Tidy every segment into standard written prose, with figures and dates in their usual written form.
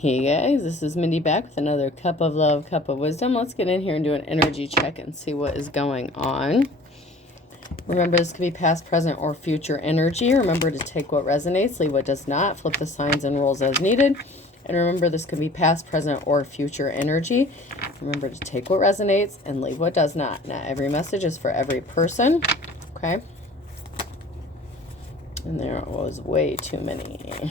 Hey guys, this is Mindy back with another cup of love, cup of wisdom. Let's get in here and do an energy check and see what is going on. Remember, this could be past, present, or future energy. Remember to take what resonates, leave what does not, flip the signs and rules as needed. And remember, this could be past, present, or future energy. Remember to take what resonates and leave what does not. Not every message is for every person. Okay? And there was way too many.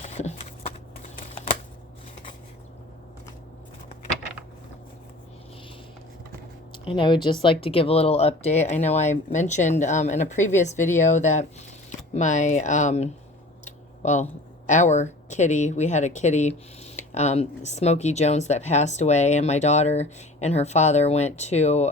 And I would just like to give a little update. I know I mentioned in a previous video that my, our kitty, we had a kitty, Smokey Jones, that passed away, and my daughter and her father went to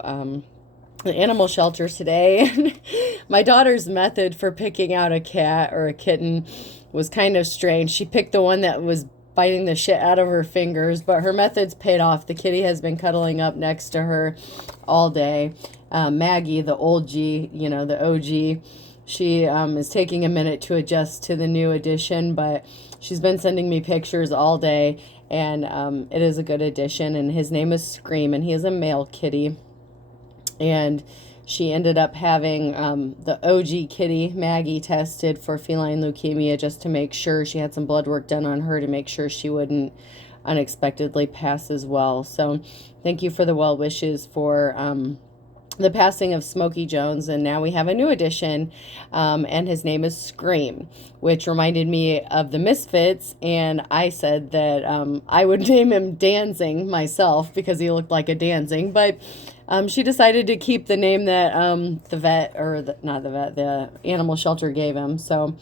the animal shelter today. And my daughter's method for picking out a cat or a kitten was kind of strange. She picked the one that was biting the shit out of her fingers, but her methods paid off. The kitty has been cuddling up next to her all day. Maggie, the old G, the OG, she is taking a minute to adjust to the new addition, but she's been sending me pictures all day, and it is a good addition, and his name is Scream, and he is a male kitty. And she ended up having the OG kitty, Maggie, tested for feline leukemia just to make sure. She had some blood work done on her to make sure she wouldn't unexpectedly pass as well. So thank you for the well wishes for the passing of Smokey Jones. And now we have a new addition, and his name is Scream, which reminded me of the Misfits. And I said that I would name him Dancing myself because he looked like a dancing, but she decided to keep the name that the vet, or not the vet, the animal shelter gave him. So,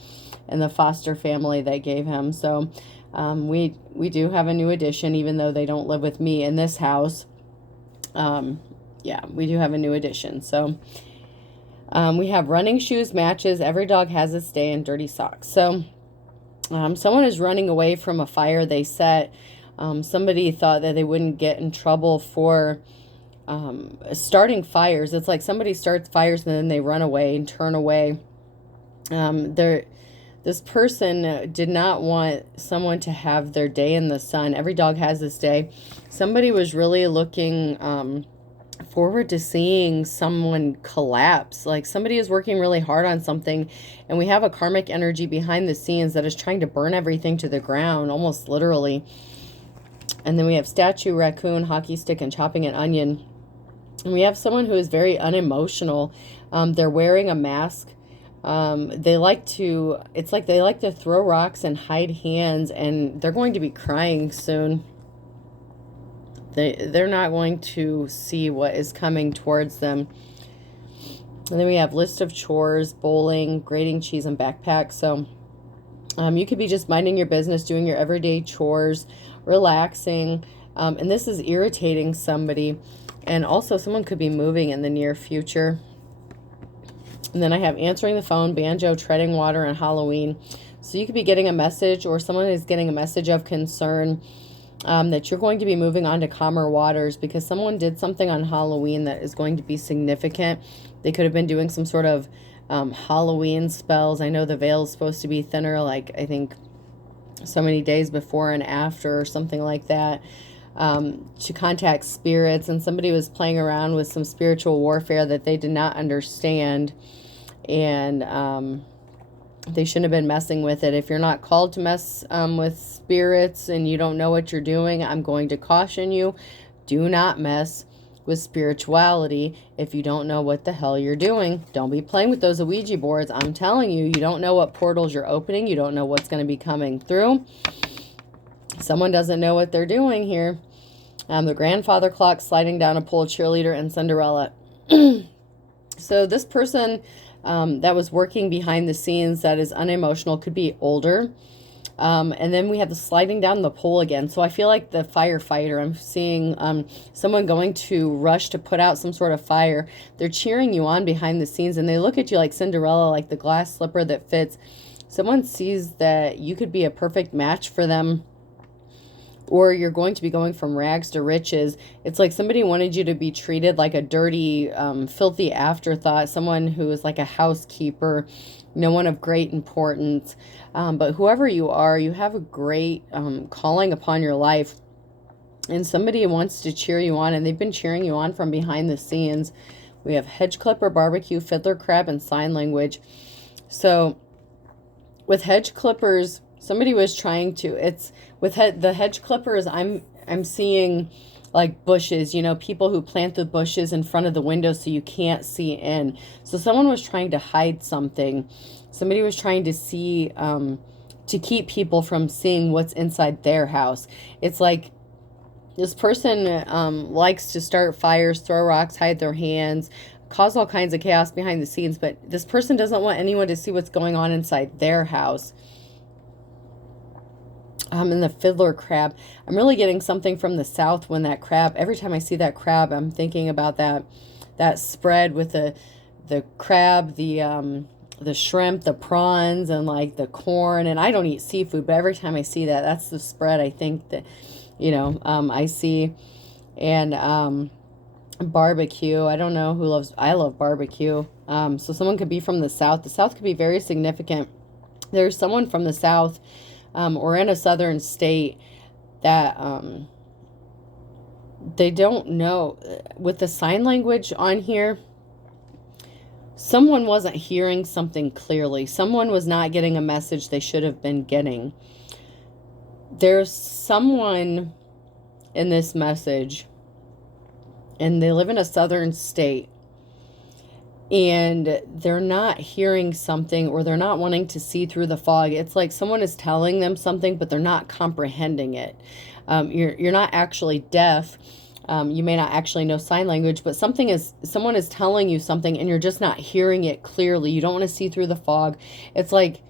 and the foster family that gave him. So, we do have a new addition, even though they don't live with me in this house. Yeah, we do have a new addition. So, we have running shoes, matches. Every dog has its day, and dirty socks. So, someone is running away from a fire they set. Somebody thought that they wouldn't get in trouble for starting fires. It's like somebody starts fires and then they run away and turn away. This person did not want someone to have their day in the sun. Every dog has this day. Somebody was really looking forward to seeing someone collapse. Like somebody is working really hard on something, and we have a karmic energy behind the scenes that is trying to burn everything to the ground, almost literally. And then we have statue, raccoon, hockey stick, and chopping an onion. And we have someone who is very unemotional. They're wearing a mask. They like to throw rocks and hide hands, and they're going to be crying soon. They're not going to see what is coming towards them. And then we have list of chores, bowling, grating cheese, and backpack. So you could be just minding your business, doing your everyday chores, relaxing. And this is irritating somebody. And also someone could be moving in the near future. And then I have answering the phone, banjo, treading water, and Halloween. So you could be getting a message, or someone is getting a message of concern that you're going to be moving on to calmer waters, because someone did something on Halloween that is going to be significant. They could have been doing some sort of Halloween spells. I know the veil is supposed to be thinner, like I think so many days before and after or something like that. To contact spirits, and somebody was playing around with some spiritual warfare that they did not understand, and they shouldn't have been messing with it. If you're not called to mess with spirits and you don't know what you're doing, I'm going to caution you, do not mess with spirituality if you don't know what the hell you're doing. Don't be playing with those Ouija boards. I'm telling you, you don't know what portals you're opening. You don't know what's going to be coming through. Someone doesn't know what they're doing here. The grandfather clock, sliding down a pole, cheerleader, and Cinderella. So this person that was working behind the scenes that is unemotional could be older. And then we have the sliding down the pole again. So I feel like the firefighter. I'm seeing someone going to rush to put out some sort of fire. They're cheering you on behind the scenes, and they look at you like Cinderella, like the glass slipper that fits. Someone sees that you could be a perfect match for them, or you're going to be going from rags to riches. It's like somebody wanted you to be treated like a dirty, filthy afterthought, someone who is like a housekeeper, no one of great importance. But whoever you are, you have a great calling upon your life. And somebody wants to cheer you on, and they've been cheering you on from behind the scenes. We have hedge clipper, barbecue, fiddler crab, and sign language. So with hedge clippers, somebody was trying to, it's with the hedge clippers, I'm seeing like bushes, you know, people who plant the bushes in front of the window so you can't see in. So someone was trying to hide something. Somebody was trying to see, to keep people from seeing what's inside their house. It's like this person likes to start fires, throw rocks, hide their hands, cause all kinds of chaos behind the scenes, but this person doesn't want anyone to see what's going on inside their house. And the fiddler crab, I'm really getting something from the south when that crab, every time I see that crab, I'm thinking about that spread with the crab, the shrimp, the prawns, and like the corn. And I don't eat seafood, but every time I see that, that's the spread I think that, you know, I see. And barbecue, I don't know who loves, I love barbecue. So someone could be from the south. The south could be very significant. There's someone from the south, or in a southern state that they don't know. With the sign language on here, someone wasn't hearing something clearly. Someone was not getting a message they should have been getting. There's someone in this message, and they live in a southern state, and they're not hearing something, or they're not wanting to see through the fog. It's like someone is telling them something, but they're not comprehending it. You're not actually deaf. You may not actually know sign language, but someone is telling you something and you're just not hearing it clearly. You don't want to see through the fog. It's like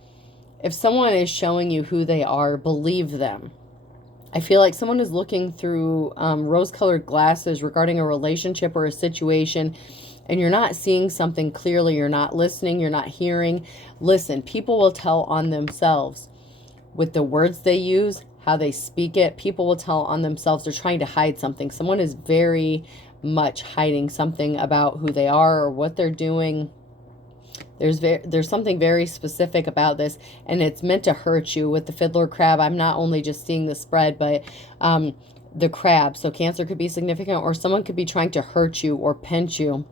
if someone is showing you who they are, believe them. I feel like someone is looking through rose-colored glasses regarding a relationship or a situation, and you're not seeing something clearly. You're not listening. You're not hearing. Listen, people will tell on themselves with the words they use, how they speak it. People will tell on themselves. They're trying to hide something. Someone is very much hiding something about who they are or what they're doing. There's something very specific about this, and it's meant to hurt you. With the fiddler crab, I'm not only just seeing the spread, but the crab. So Cancer could be significant, or someone could be trying to hurt you or pinch you.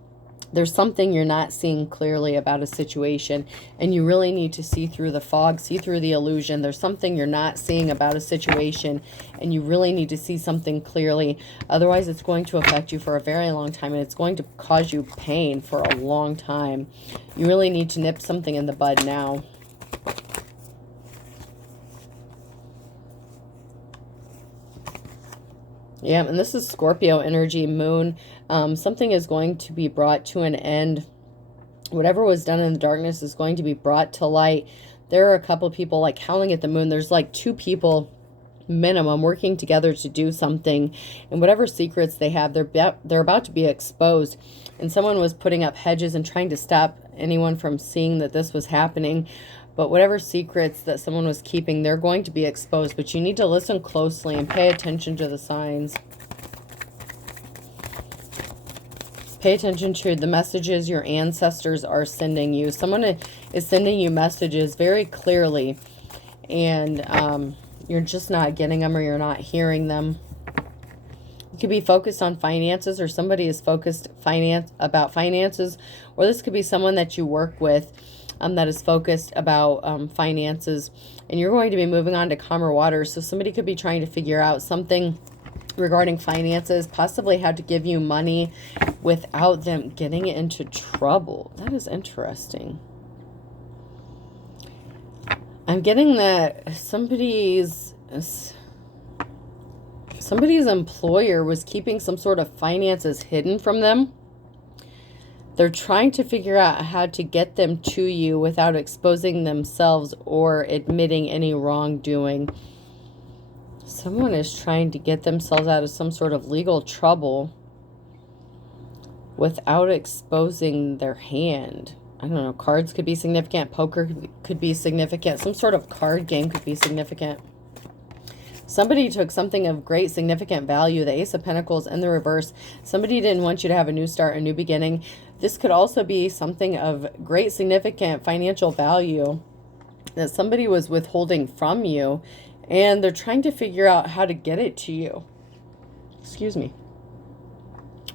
There's something you're not seeing clearly about a situation, and you really need to see through the fog, see through the illusion. There's something you're not seeing about a situation, and you really need to see something clearly. Otherwise, it's going to affect you for a very long time, and it's going to cause you pain for a long time. You really need to nip something in the bud now. Yeah, and this is Scorpio energy, moon. Something is going to be brought to an end. Whatever was done in the darkness is going to be brought to light. There are a couple people like howling at the moon. There's like 2 people minimum working together to do something. And whatever secrets they have, they're about to be exposed. And someone was putting up hedges and trying to stop anyone from seeing that this was happening. But whatever secrets that someone was keeping, they're going to be exposed. But you need to listen closely and pay attention to the signs. Pay attention to the messages your ancestors are sending you. Someone is sending you messages very clearly, and you're just not getting them, or you're not hearing them. You could be focused on finances, or somebody is focused about finances, or this could be someone that you work with that is focused about finances, and you're going to be moving on to calmer waters. So somebody could be trying to figure out something regarding finances, possibly how to give you money without them getting into trouble. That is interesting. I'm getting that somebody's employer was keeping some sort of finances hidden from them. They're trying to figure out how to get them to you without exposing themselves or admitting any wrongdoing. Someone is trying to get themselves out of some sort of legal trouble without exposing their hand. I don't know. Cards could be significant. Poker could be significant. Some sort of card game could be significant. Somebody took something of great significant value. The Ace of Pentacles in the reverse. Somebody didn't want you to have a new start, a new beginning. This could also be something of great significant financial value that somebody was withholding from you, and they're trying to figure out how to get it to you. excuse me,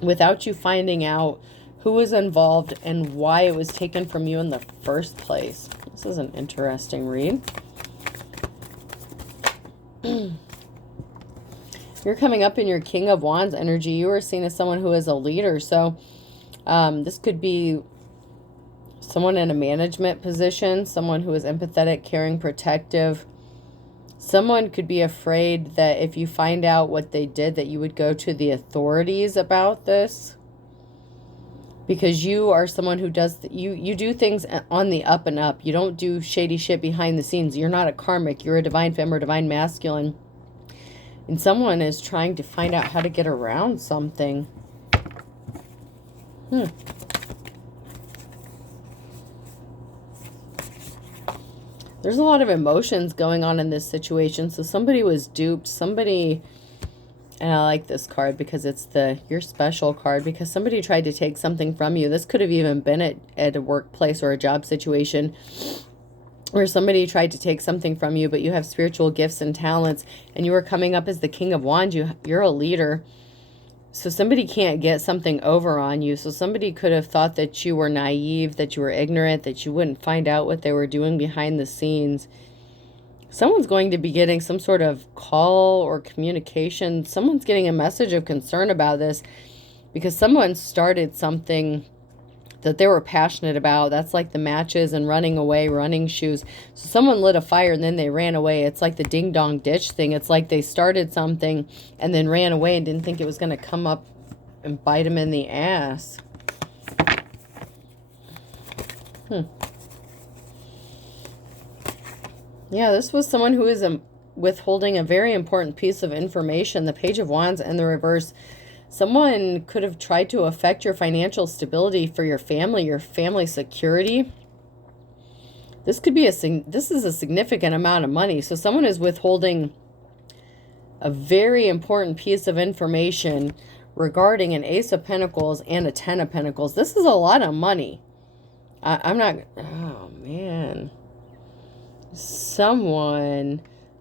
without you finding out who was involved and why it was taken from you in the first place. This is an interesting read. You're coming up in your King of Wands energy. You are seen as someone who is a leader. So this could be someone in a management position, someone who is empathetic, caring, protective. Someone could be afraid that if you find out what they did, that you would go to the authorities about this. Because you are someone who does, you do things on the up and up. You don't do shady shit behind the scenes. You're not a karmic. You're a divine femme or divine masculine. And someone is trying to find out how to get around something. There's a lot of emotions going on in this situation. So somebody was duped. Somebody, and I like this card because it's the your special card, because somebody tried to take something from you. This could have even been at a workplace or a job situation where somebody tried to take something from you, but you have spiritual gifts and talents, and you were coming up as the King of Wands. You're a leader. So somebody can't get something over on you. So somebody could have thought that you were naive, that you were ignorant, that you wouldn't find out what they were doing behind the scenes. Someone's going to be getting some sort of call or communication. Someone's getting a message of concern about this because someone started something that they were passionate about. That's like the matches and running away, running shoes. So someone lit a fire and then they ran away. It's like the ding dong ditch thing. It's like they started something and then ran away and didn't think it was going to come up and bite them in the ass. Yeah, this was someone who is withholding a very important piece of information. The Page of Wands and the reverse. Someone could have tried to affect your financial stability for your family security. This could be this is a significant amount of money. So someone is withholding a very important piece of information regarding an Ace of Pentacles and a Ten of Pentacles. This is a lot of money. I'm not, oh man. Someone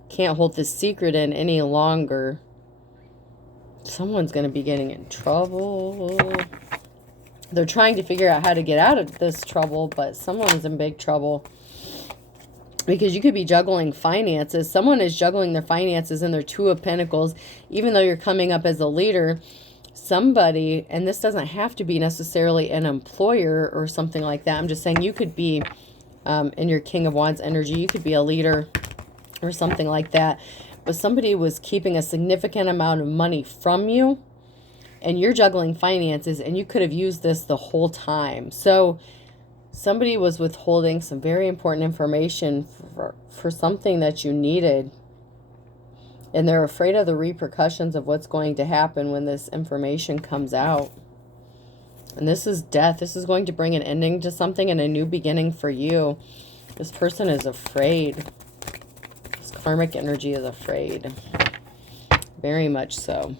can't hold this secret in any longer. Someone's going to be getting in trouble. They're trying to figure out how to get out of this trouble, but someone's in big trouble. Because you could be juggling finances. Someone is juggling their finances and their Two of Pentacles. Even though you're coming up as a leader, somebody, and this doesn't have to be necessarily an employer or something like that. I'm just saying you could be in your King of Wands energy. You could be a leader or something like that. But somebody was keeping a significant amount of money from you, and you're juggling finances, and you could have used this the whole time. So somebody was withholding some very important information for something that you needed, and they're afraid of the repercussions of what's going to happen when this information comes out. And this is death. This is going to bring an ending to something and a new beginning for you. This person is afraid. Karmic energy is afraid. Very much so.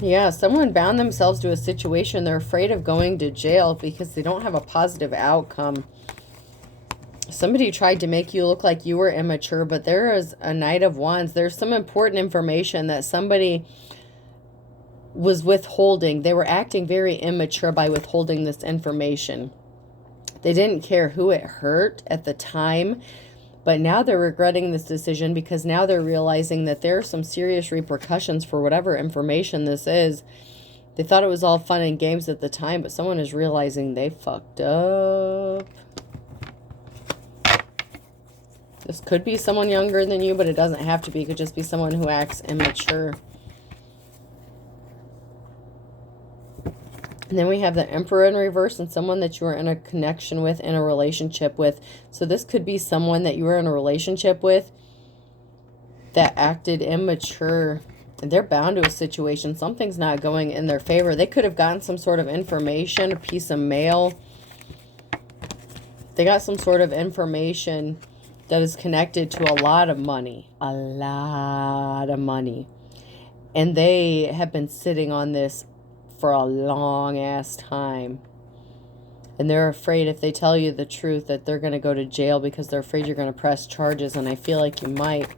Yeah, someone bound themselves to a situation. They're afraid of going to jail because they don't have a positive outcome. Somebody tried to make you look like you were immature, but there is a Knight of Wands. There's some important information that somebody was withholding. They were acting very immature by withholding this information. They didn't care who it hurt at the time, but now they're regretting this decision because now they're realizing that there are some serious repercussions for whatever information this is. They thought it was all fun and games at the time, but someone is realizing they fucked up. This could be someone younger than you, but it doesn't have to be. It could just be someone who acts immature. And then we have the Emperor in reverse and someone that you are in a connection with, in a relationship with. So this could be someone that you were in a relationship with that acted immature. And they're bound to a situation. Something's not going in their favor. They could have gotten some sort of information, a piece of mail. They got some sort of information that is connected to a lot of money. A lot of money. And they have been sitting on this for a long ass time. And they're afraid if they tell you the truth that they're going to go to jail because they're afraid you're going to press charges. And I feel like you might.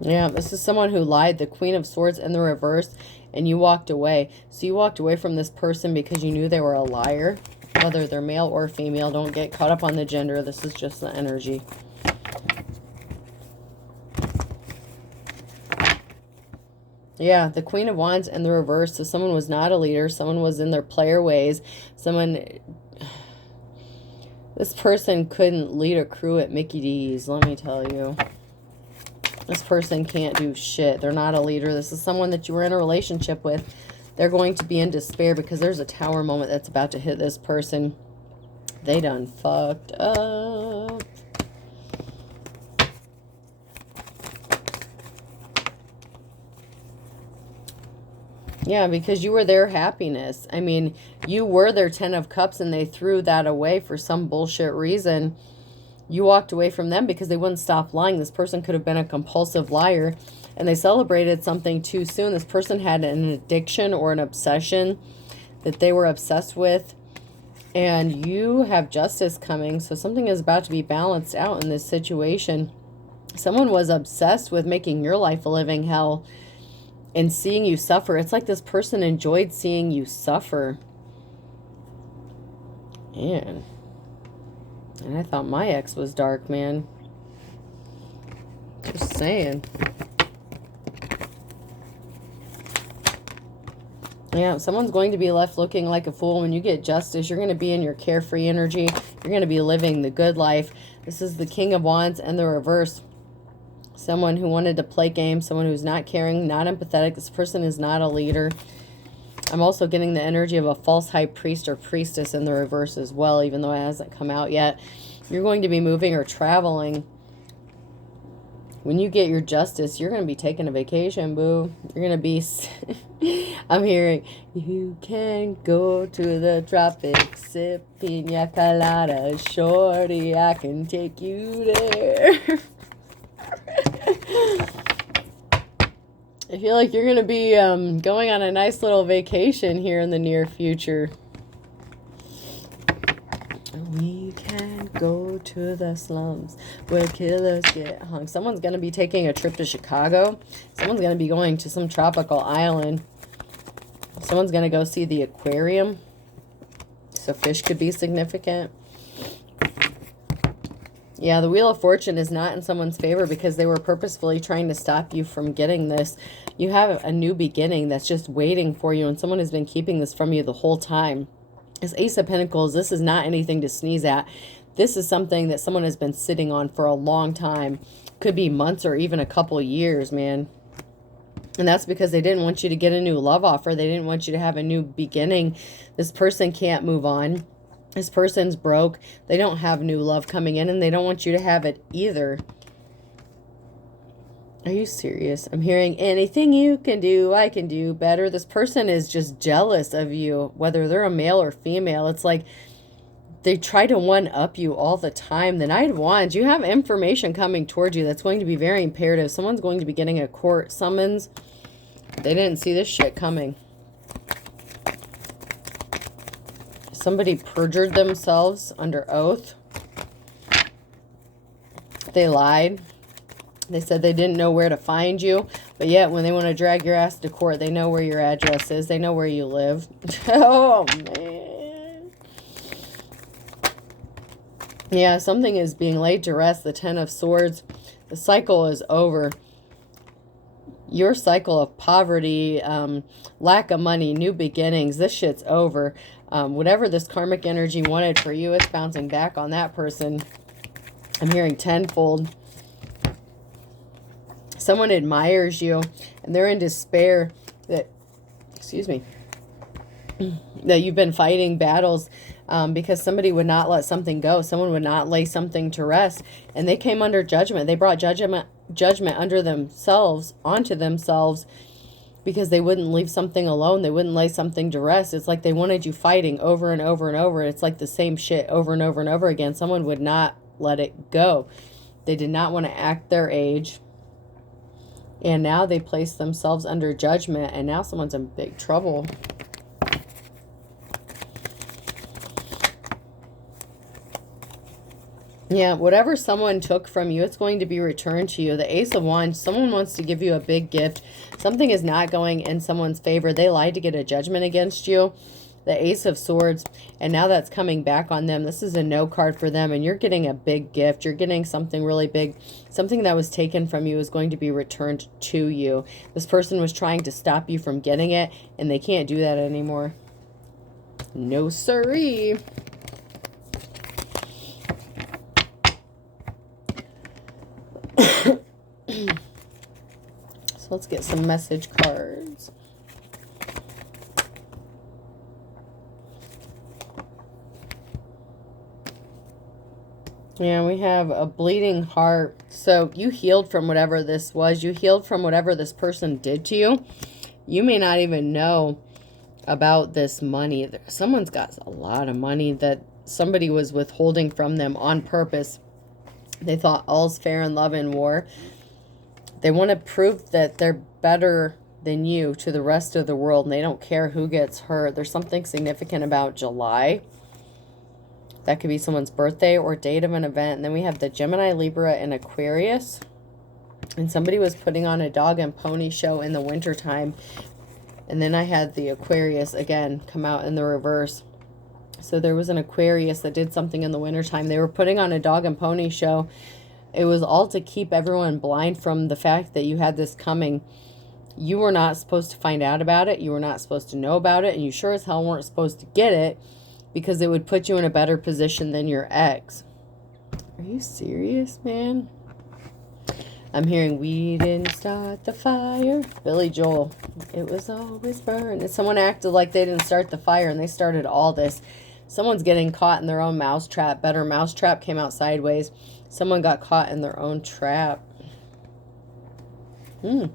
Yeah, this is someone who lied. The Queen of Swords in the reverse. And you walked away. So you walked away from this person because you knew they were a liar. Whether they're male or female. Don't get caught up on the gender. This is just the energy. Yeah, the Queen of Wands in the reverse. So someone was not a leader. Someone was in their player ways. This person couldn't lead a crew at Mickey D's, let me tell you. This person can't do shit. They're not a leader. This is someone that you were in a relationship with. They're going to be in despair because there's a tower moment that's about to hit this person. They done fucked up. Yeah, because you were their happiness. I mean, you were their 10 of Cups and they threw that away for some bullshit reason. You walked away from them because they wouldn't stop lying. This person could have been a compulsive liar and they celebrated something too soon. This person had an addiction or an obsession that they were obsessed with. And you have justice coming. So something is about to be balanced out in this situation. Someone was obsessed with making your life a living hell. And seeing you suffer. It's like this person enjoyed seeing you suffer. Man. And I thought my ex was dark, man. Just saying. Yeah, someone's going to be left looking like a fool. When you get justice, you're going to be in your carefree energy. You're going to be living the good life. This is the King of Wands and the reverse. Someone who wanted to play games, someone who's not caring, not empathetic. This person is not a leader. I'm also getting the energy of a false high priest or priestess in the reverse as well, even though it hasn't come out yet. You're going to be moving or traveling. When you get your justice, you're going to be taking a vacation, boo. You're going to be... I'm hearing, you can go to the tropics, sip pina colada, shorty, I can take you there. I feel like you're going to be going on a nice little vacation here in the near future. We can go to the slums where killers get hung. Someone's going to be taking a trip to Chicago. Someone's going to be going to some tropical island. Someone's going to go see the aquarium. So fish could be significant. Yeah, the Wheel of Fortune is not in someone's favor because they were purposefully trying to stop you from getting this. You have a new beginning that's just waiting for you, and someone has been keeping this from you the whole time. This Ace of Pentacles, this is not anything to sneeze at. This is something that someone has been sitting on for a long time. Could be months or even a couple years, man. And that's because they didn't want you to get a new love offer. They didn't want you to have a new beginning. This person can't move on. This person's broke. They don't have new love coming in, and they don't want you to have it either. Are you serious? I'm hearing anything you can do, I can do better. This person is just jealous of you, whether they're a male or female. It's like they try to one-up you all the time. The Knight of Wands, you have information coming towards you that's going to be very imperative. Someone's going to be getting a court summons. They didn't see this shit coming. Somebody perjured themselves under oath. They lied. They said they didn't know where to find you. But yet, when they want to drag your ass to court, they know where your address is. They know where you live. Oh, man. Yeah, something is being laid to rest. The Ten of Swords. The cycle is over. Your cycle of poverty, lack of money, new beginnings. This shit's over. Whatever this karmic energy wanted for you, it's bouncing back on that person. I'm hearing tenfold. Someone admires you, and they're in despair that, excuse me, that you've been fighting battles because somebody would not let something go. Someone would not lay something to rest, and they came under judgment. They brought judgment under themselves, onto themselves, because they wouldn't leave something alone. They wouldn't lay something to rest. It's like they wanted you fighting over and over and over. It's like the same shit over and over and over again. Someone would not let it go. They did not want to act their age. And now they place themselves under judgment. And now someone's in big trouble. Yeah, whatever someone took from you, it's going to be returned to you. The Ace of Wands, someone wants to give you a big gift. Something is not going in someone's favor. They lied to get a judgment against you. The Ace of Swords, and now that's coming back on them. This is a no card for them, and you're getting a big gift. You're getting something really big. Something that was taken from you is going to be returned to you. This person was trying to stop you from getting it, and they can't do that anymore. No siree. So let's get some message cards. Yeah, we have a bleeding heart. So you healed from whatever this was. You healed from whatever this person did to you. You may not even know about this money. Someone's got a lot of money that somebody was withholding from them on purpose. They thought all's fair in love and war. They want to prove that they're better than you to the rest of the world, and they don't care who gets hurt. There's something significant about July. That could be someone's birthday or date of an event. And then we have the Gemini, Libra, and Aquarius. And somebody was putting on a dog and pony show in the wintertime. And then I had the Aquarius again come out in the reverse. So there was an Aquarius that did something in the wintertime. They were putting on a dog and pony show. It was all to keep everyone blind from the fact that you had this coming. You were not supposed to find out about it. You were not supposed to know about it. And you sure as hell weren't supposed to get it, because it would put you in a better position than your ex. Are you serious, man? I'm hearing, we didn't start the fire. Billy Joel. It was always burning. Someone acted like they didn't start the fire, and they started all this. Someone's getting caught in their own mousetrap. Better mousetrap came out sideways. Someone got caught in their own trap. I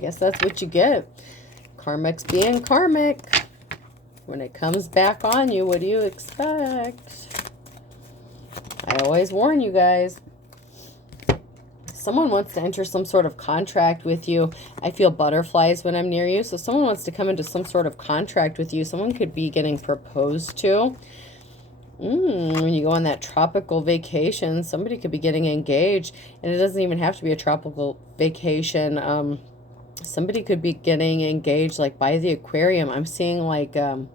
guess that's what you get. Karmic's being karmic. When it comes back on you, what do you expect? I always warn you guys. Someone wants to enter some sort of contract with you. I feel butterflies when I'm near you. So someone wants to come into some sort of contract with you. Someone could be getting proposed to. When you go on that tropical vacation, somebody could be getting engaged. And it doesn't even have to be a tropical vacation. Somebody could be getting engaged like by the aquarium. I'm seeing like, I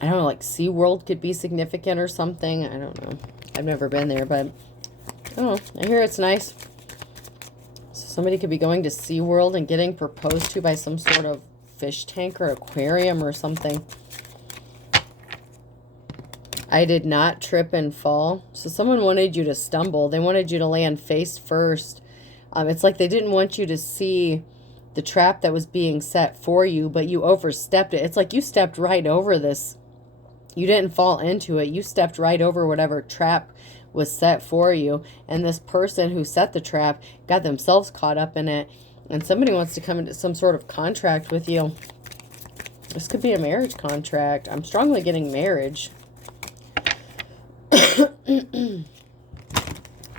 don't know, like SeaWorld could be significant or something. I don't know. I've never been there, but oh, I hear it's nice. So somebody could be going to SeaWorld and getting proposed to by some sort of fish tank or aquarium or something. I did not trip and fall. So someone wanted you to stumble. They wanted you to land face first. It's like they didn't want you to see the trap that was being set for you, but you overstepped it. It's like you stepped right over this. You didn't fall into it. You stepped right over whatever trap was set for you. And this person who set the trap got themselves caught up in it. And somebody wants to come into some sort of contract with you. This could be a marriage contract. I'm strongly getting marriage.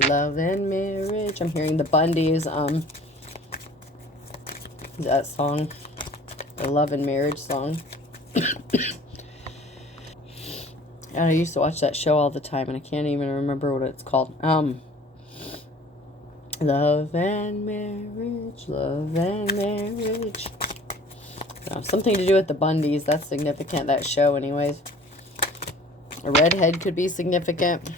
Love and marriage. I'm hearing the Bundys. That song. The love and marriage song. I used to watch that show all the time, and I can't even remember what it's called. Love and marriage, love and marriage. Something to do with the Bundys. That's significant, that show anyways. A redhead could be significant.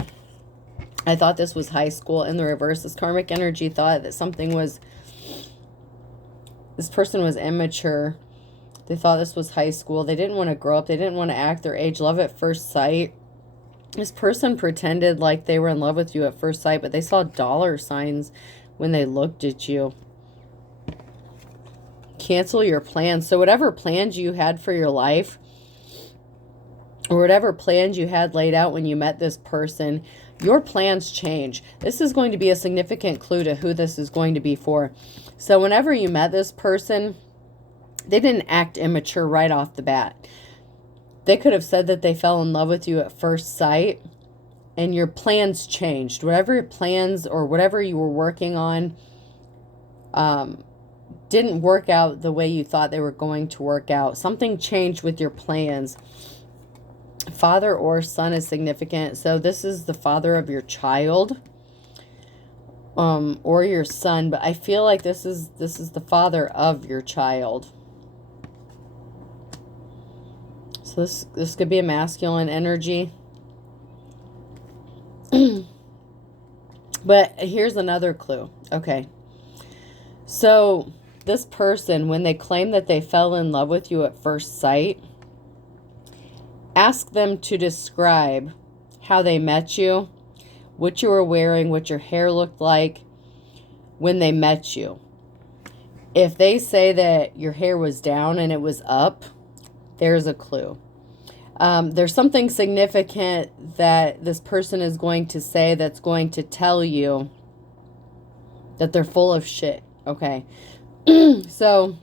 I thought this was high school. In the reverse, this karmic energy thought that something was... This person was immature. They thought this was high school. They didn't want to grow up. They didn't want to act their age. Love at first sight. This person pretended like they were in love with you at first sight, but they saw dollar signs when they looked at you. Cancel your plans. So whatever plans you had for your life, or whatever plans you had laid out when you met this person, your plans change. This is going to be a significant clue to who this is going to be for. So whenever you met this person, they didn't act immature right off the bat. They could have said that they fell in love with you at first sight, and your plans changed. Whatever your plans or whatever you were working on didn't work out the way you thought they were going to work out. Something changed with your plans. Father or son is significant. So this is the father of your child, or your son, but I feel like this is the father of your child. So this could be a masculine energy. But here's another clue. Okay. So this person, when they claim that they fell in love with you at first sight, ask them to describe how they met you, what you were wearing, what your hair looked like when they met you. If they say that your hair was down and it was up, there's a clue. There's something significant that this person is going to say that's going to tell you that they're full of shit. Okay. So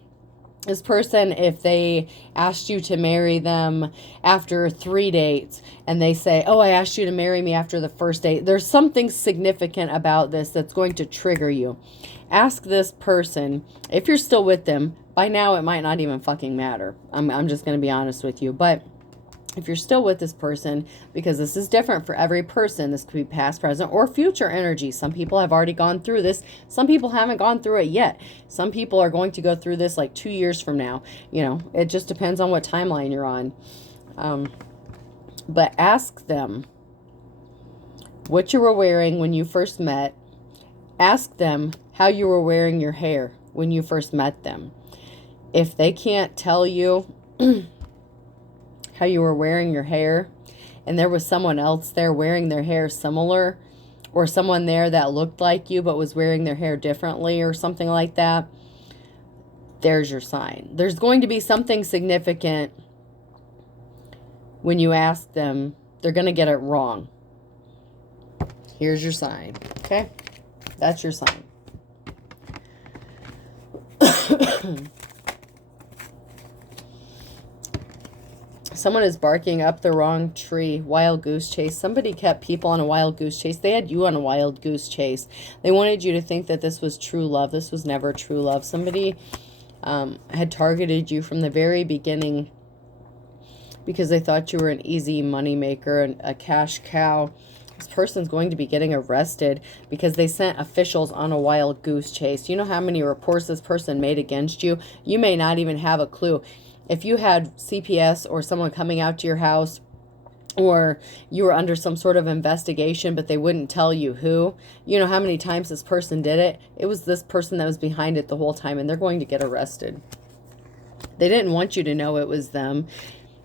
this person, if they asked you to marry them after 3 dates and they say, oh, I asked you to marry me after the first date, there's something significant about this that's going to trigger you. Ask this person, if you're still with them, by now it might not even fucking matter. I'm just going to be honest with you. But if you're still with this person, because this is different for every person, this could be past, present, or future energy. Some people have already gone through this. Some people haven't gone through it yet. Some people are going to go through this like 2 years from now. You know, it just depends on what timeline you're on. But ask them what you were wearing when you first met. Ask them how you were wearing your hair when you first met them. If they can't tell you how you were wearing your hair, and there was someone else there wearing their hair similar, or someone there that looked like you but was wearing their hair differently or something like that, there's your sign. There's going to be something significant when you ask them. They're going to get it wrong. Here's your sign. Okay? That's your sign. Someone is barking up the wrong tree. Wild goose chase. Somebody kept people on a wild goose chase. They had you on a wild goose chase. They wanted you to think that this was true love. This was never true love. Somebody had targeted you from the very beginning because they thought you were an easy money maker and a cash cow. This person's going to be getting arrested because they sent officials on a wild goose chase. You know how many reports this person made against you? You may not even have a clue. If you had CPS or someone coming out to your house, or you were under some sort of investigation, but they wouldn't tell you who, you know how many times this person did it? It was this person that was behind it the whole time, and they're going to get arrested. They didn't want you to know it was them.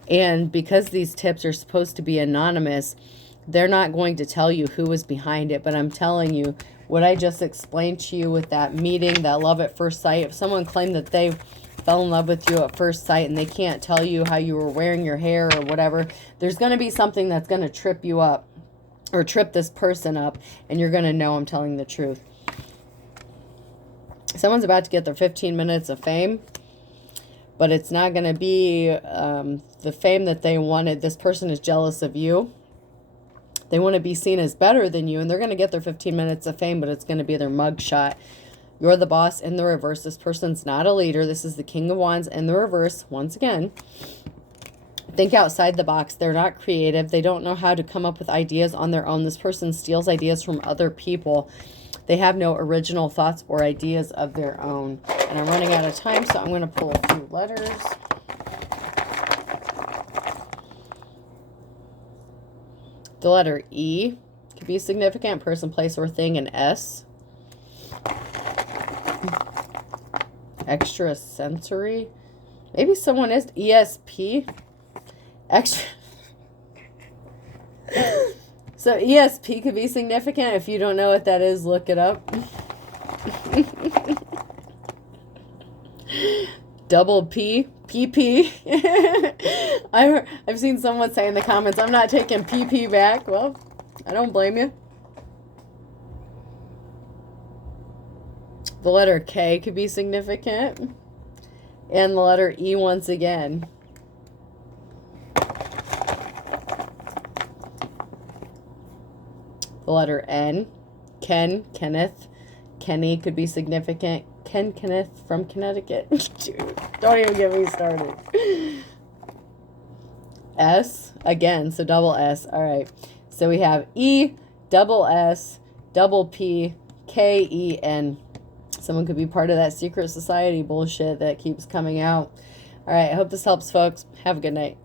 And because these tips are supposed to be anonymous, they're not going to tell you who was behind it. But I'm telling you, what I just explained to you with that meeting, that love at first sight, if someone claimed that they fell in love with you at first sight and they can't tell you how you were wearing your hair or whatever, there's going to be something that's going to trip you up, or trip this person up, and you're going to know I'm telling the truth. Someone's about to get their 15 minutes of fame, but it's not going to be the fame that they wanted. This person is jealous of you. They want to be seen as better than you, and they're going to get their 15 minutes of fame, but it's going to be their mugshot. You're the boss in the reverse. This person's not a leader. This is the King of Wands in the reverse. Once again, think outside the box. They're not creative. They don't know how to come up with ideas on their own. This person steals ideas from other people. They have no original thoughts or ideas of their own. And I'm running out of time, so I'm going to pull a few letters. The letter E could be a significant person, place, or thing. An S. Extra sensory. Maybe someone is ESP. Extra. So ESP could be significant. If you don't know what that is, look it up. Double P. PP. I've seen someone say in the comments, I'm not taking PP back. Well, I don't blame you. The letter K could be significant. And the letter E once again. The letter N. Ken, Kenneth. Kenny could be significant. Kenneth from Connecticut. Dude, don't even get me started. S, again, so double S. All right. So we have E, double S, double P, K-E-N. Someone could be part of that secret society bullshit that keeps coming out. All right, I hope this helps, folks. Have a good night.